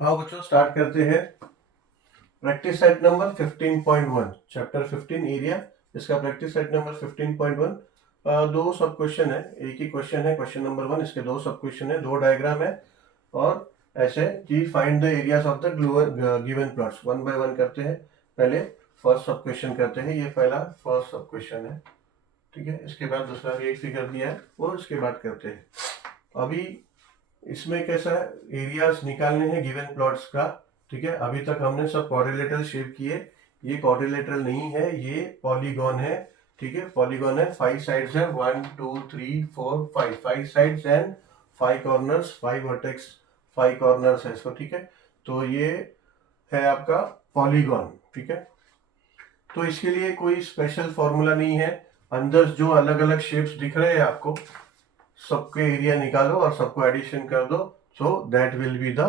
हाँ बच्चों, स्टार्ट करते हैं practice set number 15.1 chapter 15 area. इसका प्रैक्टिस सेट नंबर 15.1 दो सब क्वेश्चन है, एक ही क्वेश्चन है, क्वेश्चन नंबर 1। इसके दो सब क्वेश्चन है, दो डायग्राम है और ऐसे कि find the areas of the given plots. One by one करते हैं। पहले फर्स्ट सब क्वेश्चन करते हैं, ये पहला फर्स्ट सब क्वेश्चन है, ठीक है। इसके बाद दूसरा भी एक फिगर दिया है वो इसके बाद करते हैं। अभी इसमें कैसा है, एरियाज निकालने हैं गिवन प्लॉट्स का, ठीक है। अभी तक हमने सब क्वाड्रिलेटरल शेप किए, ये क्वाड्रिलेटरल नहीं है, ये पॉलीगॉन है, ठीक है। पॉलीगॉन है, 5 साइड्स है, 1 2 3 4 5, 5 sides and 5 corners, 5 vertex, 5 corners है इसको, ठीक है। तो ये है आपका पॉलीगॉन, ठीक है। तो इसके लिए कोई स्पेशल फॉर्मूला नहीं है। अंदर जो अलग अलग शेप्स दिख रहे हैं आपको, सबके एरिया निकालो और सबको एडिशन कर दो, so that will be the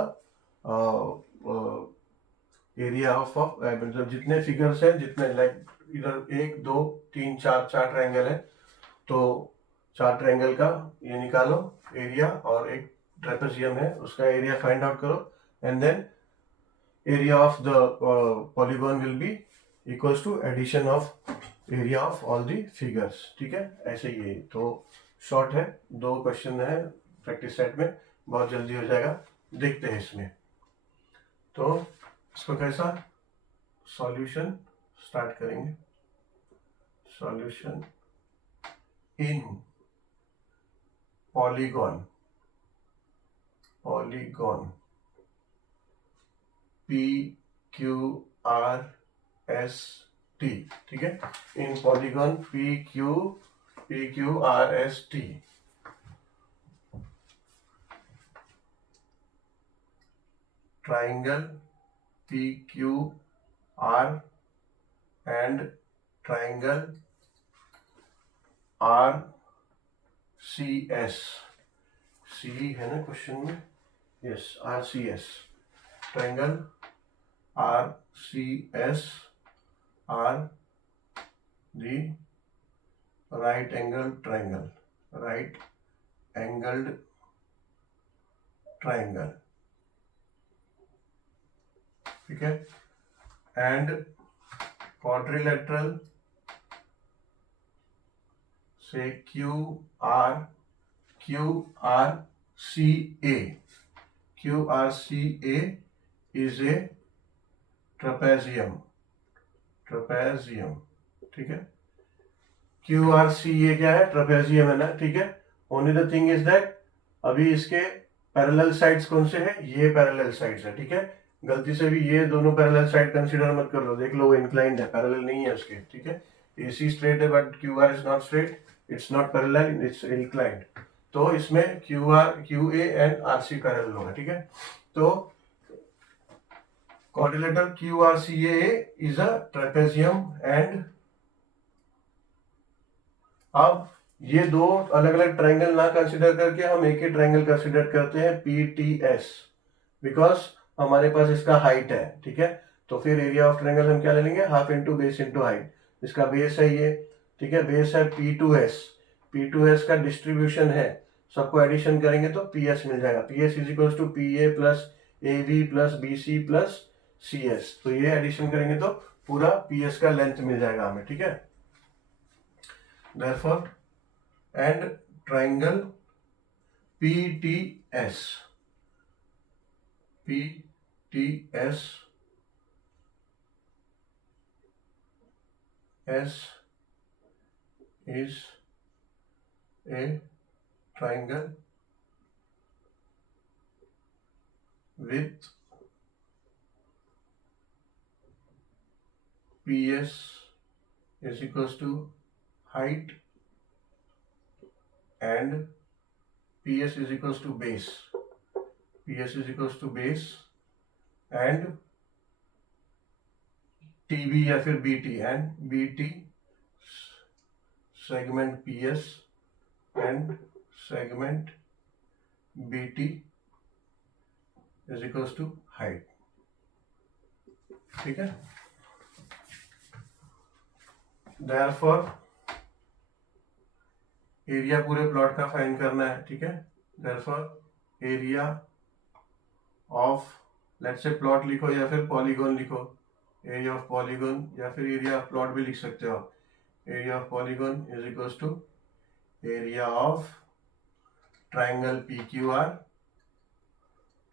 area of मतलब जितने फिगर्स हैं, जितने लाइक इधर 1 2 3 4 4 ट्रायंगल है, तो 4 ट्रायंगल का ये निकालो एरिया, और एक ट्रेपेजियम है उसका एरिया फाइंड आउट करो, and then area of the polygon will be equals to addition of area of all the figures, ठीक है। ऐसे ही है। तो शॉर्ट है, दो क्वेश्चन है प्रैक्टिस सेट में, बहुत जल्दी हो जाएगा। देखते हैं इसमें, तो इसको कैसा सॉल्यूशन स्टार्ट करेंगे। Solution in polygon, polygon P Q R S T, ठीक है। इन polygon P Q R S T, triangle P Q R and triangle R C S, C है ना क्वेश्चन में, yes R C S, triangle R C S are the right angled triangle, right angled triangle, ठीक है। And quadrilateral से Q R C A, Q R C A is a trapezium, ठीक है। Q R C A क्या है, trapezium है ना, ठीक है। Only the thing is that अभी इसके पैरेलल साइड्स कौन से हैं, ये पैरेलल साइड्स है, ठीक है। गलती से भी ये दोनों पैरेलल साइड कंसीडर मत कर लो, देख लो वो इंक्लाइंड है, पैरेलल नहीं है उसके, ठीक है। AC स्ट्रेट है but QR is not straight, it's not parallel, it's inclined. तो इसमें QA एंड RC पैरेलल होगा, ठीक है। तो quadrilateral QRCA is a trapezium, and अब ये दो अलग अलग ट्रायंगल ना कंसीडर करके हम एक ही ट्रायंगल कंसीडर करते हैं PTS, बिकॉज हमारे पास इसका हाइट है, ठीक है। तो फिर एरिया ऑफ ट्रायंगल हम क्या ले लेंगे, half into base into height. इसका बेस है ये, ठीक है, बेस है P2S का डिस्ट्रीब्यूशन है, सबको एडिशन करेंगे तो PS मिल जाएगा। PS is equal to PA plus AB plus BC plus CS। तो ये एडिशन करेंगे तो पूरा PS का लेंथ मिल जाएगा हमें, ठीक है। Therefore, and triangle PTS is a triangle with PS is equals to height and PS is equals to base, and TB या फिर BT, and BT segment PS and segment BT is equals to height, ठीक है। Therefore area पूरे plot का find करना है, ठीक है। Therefore area of let's say plot लिखो या फिर पॉलीगॉन लिखो, एरिया ऑफ पॉलीगॉन, या फिर एरिया ऑफ प्लॉट भी लिख सकते हो आप। Area of polygon is equals to area of triangle P Q R,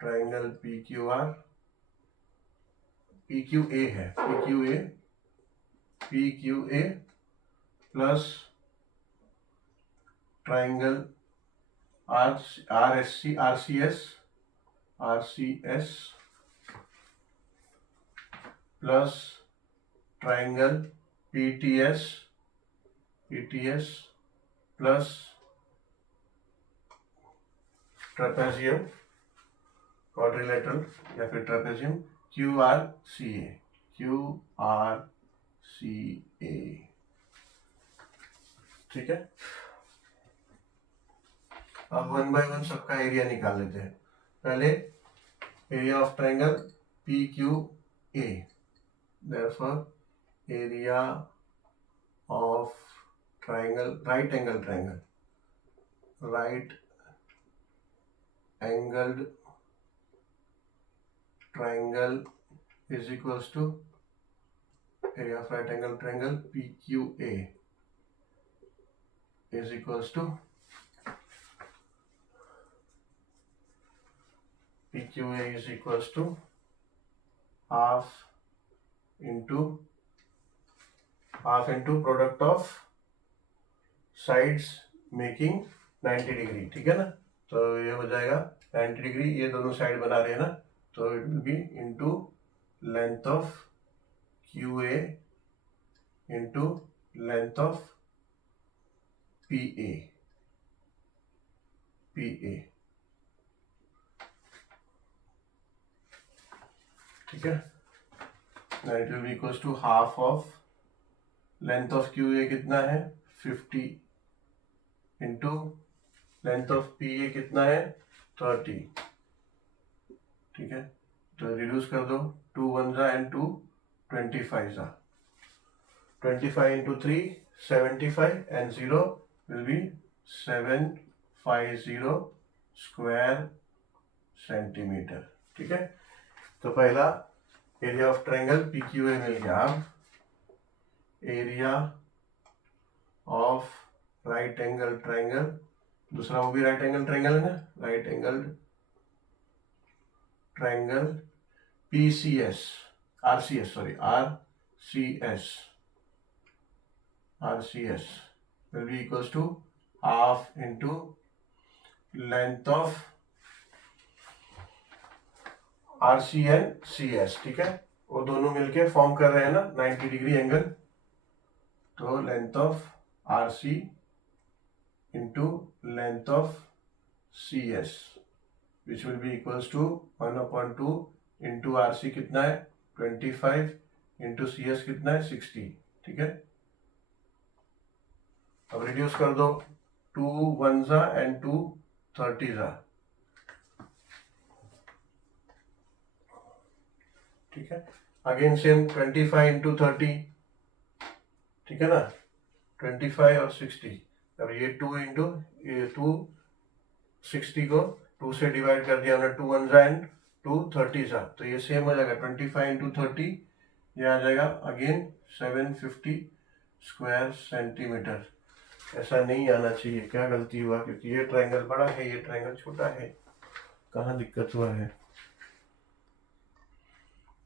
triangle P Q R, P Q A है, P Q A plus triangle R C S plus triangle P T S plus trapezium quadrilateral या फिर trapezium Q R C A, ठीक है। अब one by one सबका area निकाल लेते हैं। पहले area of triangle P Q A, therefore area of triangle right angled triangle is equals to area of right angle triangle PQA is equals to half into product of sides making 90 degree, ठीक है ना। तो ये हो जाएगा 90 degree, ये दोनों side बना रहे हैं ना, तो it will be into length of Q A into length of P A, ठीक है। It will be equals to half of length of Q A कितना है 50 into length of P A कितना है 30, ठीक है। तो रिड्यूस कर दो, 2 1 जा एंड 2 25 जा, 25 into 3 75 and 0 will be 750 square centimetre, ठीक है। तो पहला area of triangle P Q A मिल गया। अब area of right angle triangle, दूसरा वो भी राइट एंगल ट्रायंगल है ना, right angle triangle PCS RCS will be equals to half into length of RC and CS, ठीक है। वो दोनों मिलके फॉर्म कर रहे हैं ना 90 डिग्री एंगल, तो length of RC into length of CS which will be equals to 1/2 into RC कितना है 25 into CS कितना है 60, ठीक है। अब रिड्यूस कर दो, 2 1 जा एंड 2 30 जा, ठीक है। अगेन सेम 25 into 30, ठीक है ना, 25 और 60। अब ये 2 इंटू 260 को 2 से डिवाइड कर दिया हमने, 2 1 जा एंड 2 30 जा, तो ये सेम हो जाएगा 25 इंटू 30, ये आ जाएगा अगेन 750 स्क्वायर सेंटीमीटर। ऐसा नहीं आना चाहिए, क्या गलती हुआ, क्योंकि ये ट्रायंगल बड़ा है, ये ट्रायंगल छोटा है, कहाँ दिक्कत हुआ है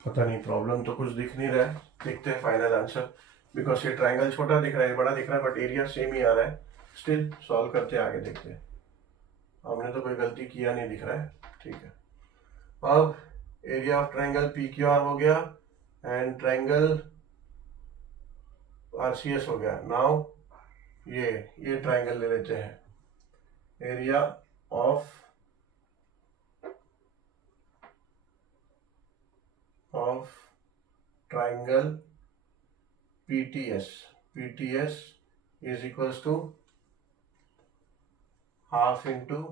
पता नहीं। प्रॉब्लम तो कुछ दिख नहीं रहा है, देखते हैं फाइनल आंसर। बिकॉज ये ट्रायंगल छोटा दिख रहा है, बड़ा दिख रहा है, बट एरिया सेम ही आ रहा है। स्टिल सॉल्व करते आगे देखते हैं, हमने तो कोई गलती किया नहीं दिख रहा है, ठीक है। अब area of triangle P Q are हो गया एंड ट्रायंगल RCS हो गया। नाउ ये ट्रायंगल ले लेते हैं, area of triangle PTS is equals to half into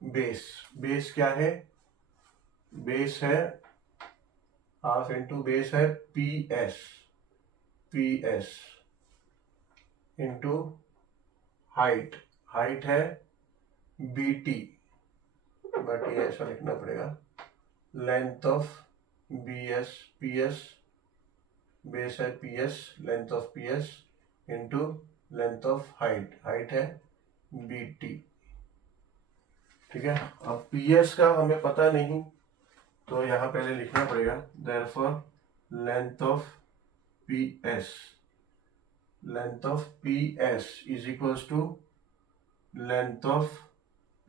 base क्या है, बेस है हाफ इंटू बेस है PS इंटू हाइट है BT, बट ये ऐसा लिखना पड़ेगा लेंथ ऑफ पीएस, बेस है PS, length of PS into length of height है बीटी। ठीक है, अब पीएस का हमें पता नहीं तो यहाँ पहले लिखना पड़ेगा, therefore length of PS is equals to length of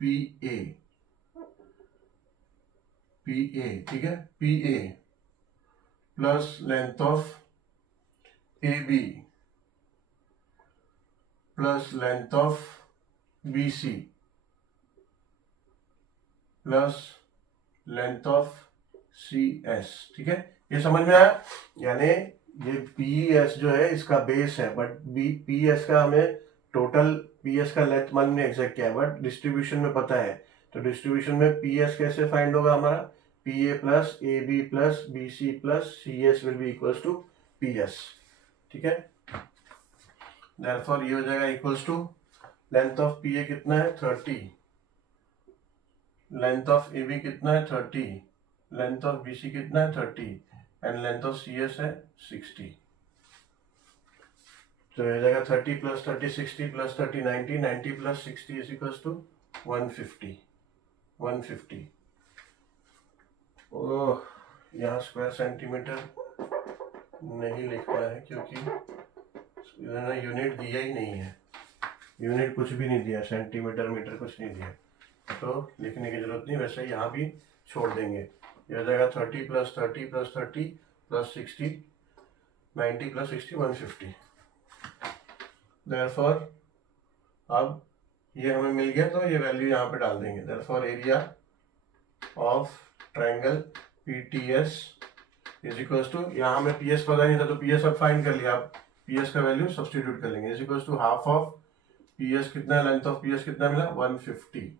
PA, ठीक है, PA plus length of AB plus length of BC plus length of CS। ठीक है, ये समझ में आया? यानी ये PS जो है इसका बेस है, बट PS का हमें टोटल PS का लेंथ मान ने एग्जैक्ट किया है, बट डिस्ट्रीब्यूशन में पता है। तो डिस्ट्रीब्यूशन में PS कैसे फाइंड होगा हमारा, PA plus AB plus BC plus CS will be equals to PS। ठीक है, देयरफॉर ये हो जाएगा equals to length of PA कितना है 30, लेंथ ऑफ AB कितना है 30, लेंथ ऑफ BC कितना है 30 एंड लेंथ ऑफ CS है 60। तो ये जाएगा 30 plus 30 60 plus 30 90, 90 plus 60 is equals to 150। Oh, यहाँ स्क्वायर सेंटीमीटर नहीं लिखना है क्योंकि यूनिट दिया ही नहीं है, यूनिट कुछ भी नहीं दिया, सेंटीमीटर मीटर कुछ नहीं दिया, तो लिखने की जरूरत नहीं। वैसे यहाँ भी छोड़ देंगे, ये हो जाएगा 30 plus 30 plus 30 plus 60, 90 plus 60 150। Therefore अब ये हमें मिल गया तो ये वैल्यू यहाँ पे डाल देंगे। Therefore area of triangle PTS is equals to, यहाँ हमें PS पता नहीं था तो PS अब फाइंड कर लिया, आप PS का वैल्यू सब्स्टिट्यूट कर लेंगे, is equals to half of PS कितना, लेंथ ऑफ PS कितना मिला 150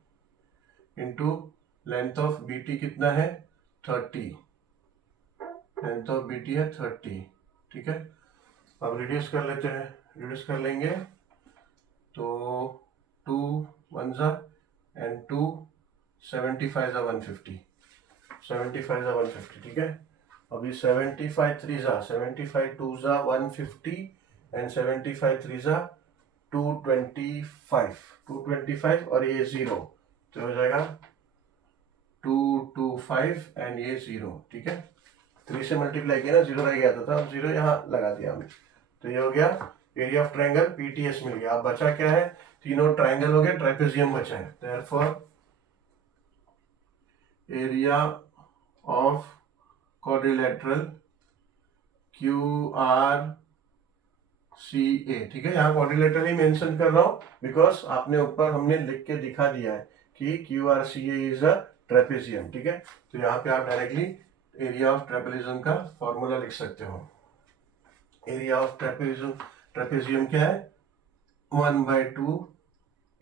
इंटू लेंथ ऑफ BT कितना है 30, लेंथ ऑफ BT है 30। ठीक है, अब रिड्यूस कर लेते हैं, रिड्यूस कर लेंगे तो 2 1 जा एंड 2 75 जा 150, 75 जा 150। ठीक है, अभी 75 3 जा 75 2 जा 150 एंड 75 3 जा 225 और ये 0 तो हो जाएगा 225 एंड ये 0। ठीक है, 3 से मल्टीप्लाई किया ना, 0 रह गया था, अब 0 यहाँ लगा दिया हमने, तो ये हो गया एरिया ऑफ ट्रायंगल PTS मिल गया। अब बचा क्या है, तीनों ट्रायंगल हो गए, ट्रापेजियम बचा है। Therefore area of quadrilateral QRCA। ठीक है, यहाँ क्वाड्रिलेटरल ही मेंशन कर रहा हूँ बिकॉज आपने ऊपर हमने लिख के दिखा दिया है कि QRCA इज अ ट्रेपेजियम। ठीक है, तो यहाँ पे आप डायरेक्टली एरिया ऑफ ट्रेपेजियम का फॉर्मूला लिख सकते हो। एरिया ऑफ ट्रेपेजियम क्या है 1/2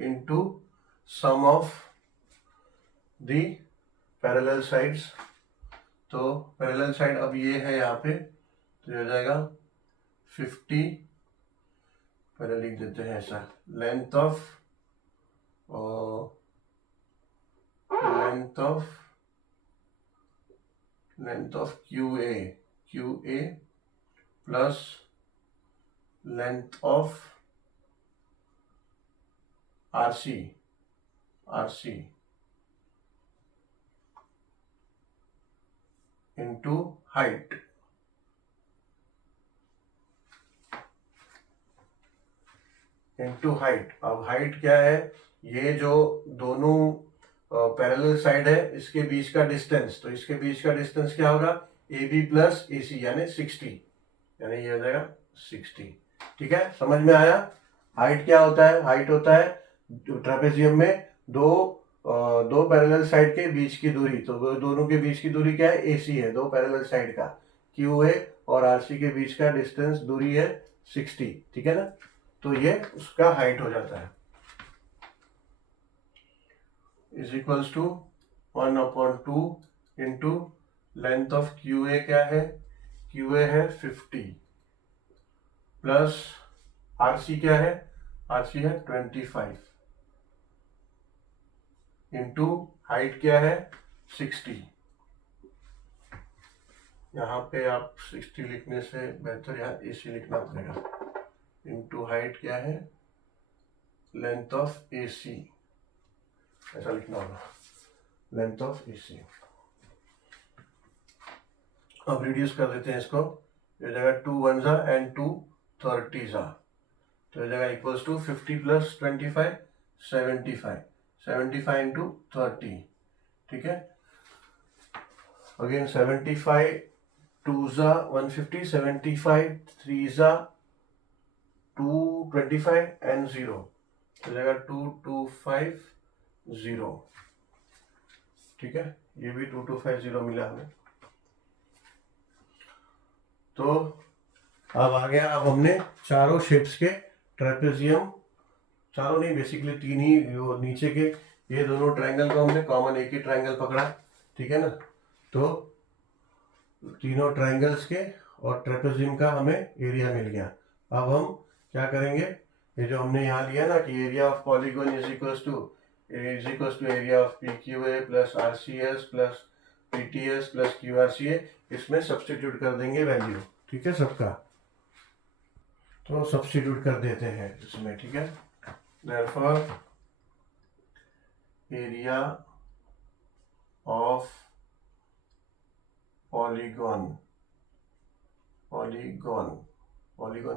into sum of the parallel sides. तो पैरेलल साइड अब ये है यहाँ पे, तो ये हो जाएगा 50, पहले लिख देते हैं ऐसा, length of QA plus length of RC into height. अब हाइट क्या है, ये जो दोनों पैरेलल साइड है इसके बीच का डिस्टेंस, तो इसके बीच का डिस्टेंस क्या होगा AB प्लस AC यानी 60, यानी ये हो जाएगा 60। ठीक है, समझ में आया? हाइट क्या होता है, हाइट होता है ट्रेपेजियम में दो पैरेलल साइड के बीच की दूरी, तो दोनों के बीच की दूरी क्या है AC है, दो पैरेलल साइड का QA और RC के बीच का डिस्टेंस दूरी है 60। ठीक है ना, तो ये उसका हाइट हो जाता है, is equals to 1/2 into length of QA क्या है, QA है 50 प्लस RC क्या है, RC है 25 इंटू हाइट क्या है 60। यहाँ पे आप 60 लिखने से बेहतर यहाँ AC लिखना पड़ेगा। इनटू हाइट क्या है, लेंथ ऑफ AC, ऐसा लिखना होगा, लेंथ ऑफ AC। अब रिड्यूस कर देते हैं इसको, ये जगह 2 1 जा एंड 2 30 जा, तो ये जगह इक्वल्स टू 50 प्लस 25 75 इंटू 30, ठीक है। अगेन 75 2 जा 150, 75 3 जा 225 एंड 0, तो जगह 2250, ठीक है। ये भी 2250 मिला हमें। तो अब आ गया, अब हमने चारों शेप्स के ट्रेपेजियम, चारों नहीं बेसिकली तीन ही, वो नीचे के ये दोनों ट्रायंगल को हमने कॉमन एक ही ट्रायंगल पकड़ा, ठीक है ना। तो तीनों ट्रायंगल्स के और ट्रेपेजियम का हमें एरिया मिल गया। अब हम क्या करेंगे, ये जो हमने यहाँ लिया ना कि area of polygon is equals to area of PQA plus RCS plus PTS plus QRCA, इसमें सब्स्टिट्यूट कर देंगे वैल्यू, ठीक है सबका। तो सब्स्टिट्यूट कर देते हैं इसमें, ठीक है। Therefore एरिया ऑफ पॉलीगॉन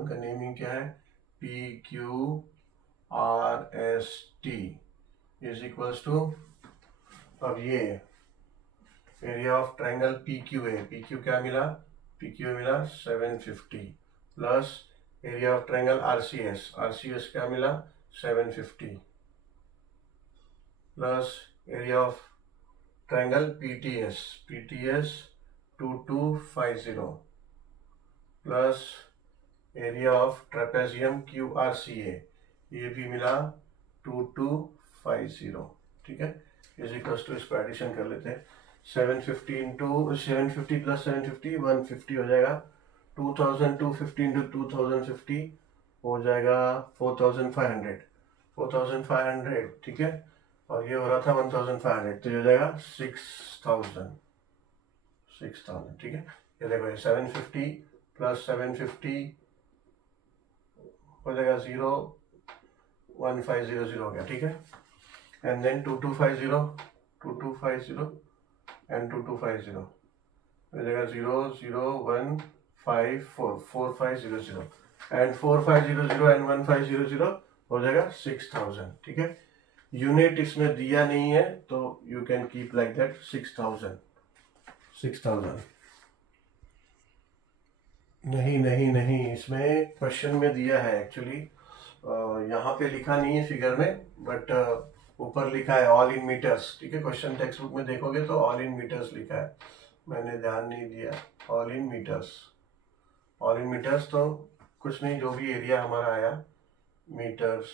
का नेमिंग क्या है, PQRST इज इक्वल्स टू, अब ये एरिया ऑफ ट्रायंगल PQ क्या मिला, PQ मिला 750 plus area of triangle RCS क्या मिला 750 plus area of triangle PTS 2250 plus area of trapezium QRCA ये भी मिला 2250, ठीक है। इज इक्वल्स टू, इसको एडिशन कर लेते हैं, 750 इंटू 750 प्लस 750 150 हो जाएगा, 2250 इंटू 2050 हो जाएगा 4500, ठीक है। और ये हो रहा था 1500, तो ये हो जाएगा 6000, ठीक है। ये देखो ये 750 प्लस 750 हो जाएगा 01500 हो गया, ठीक है। एंड देन 2250 एंड 2250 हो जाएगा 00154 एंड 4500 एंड 1500 हो जाएगा 6000, ठीक है। यूनिट इसमें दिया नहीं है तो you can keep like that 6000। नहीं, इसमें क्वेश्चन में दिया है एक्चुअली, यहाँ पे लिखा नहीं है फिगर में, बट ऊपर लिखा है ऑल इन मीटर्स, ठीक है। क्वेश्चन टेक्स्ट बुक में देखोगे तो ऑल इन मीटर्स लिखा है, मैंने ध्यान नहीं दिया। ऑल इन मीटर्स तो कुछ नहीं, जो भी एरिया हमारा आया मीटर्स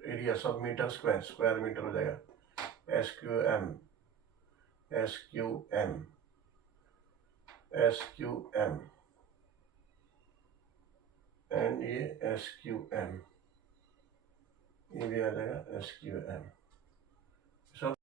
एरिया सब मीटर स्क्वायर मीटर हो जाएगा, SQM एंड ये SQM, ये भी आ जाएगा SQM।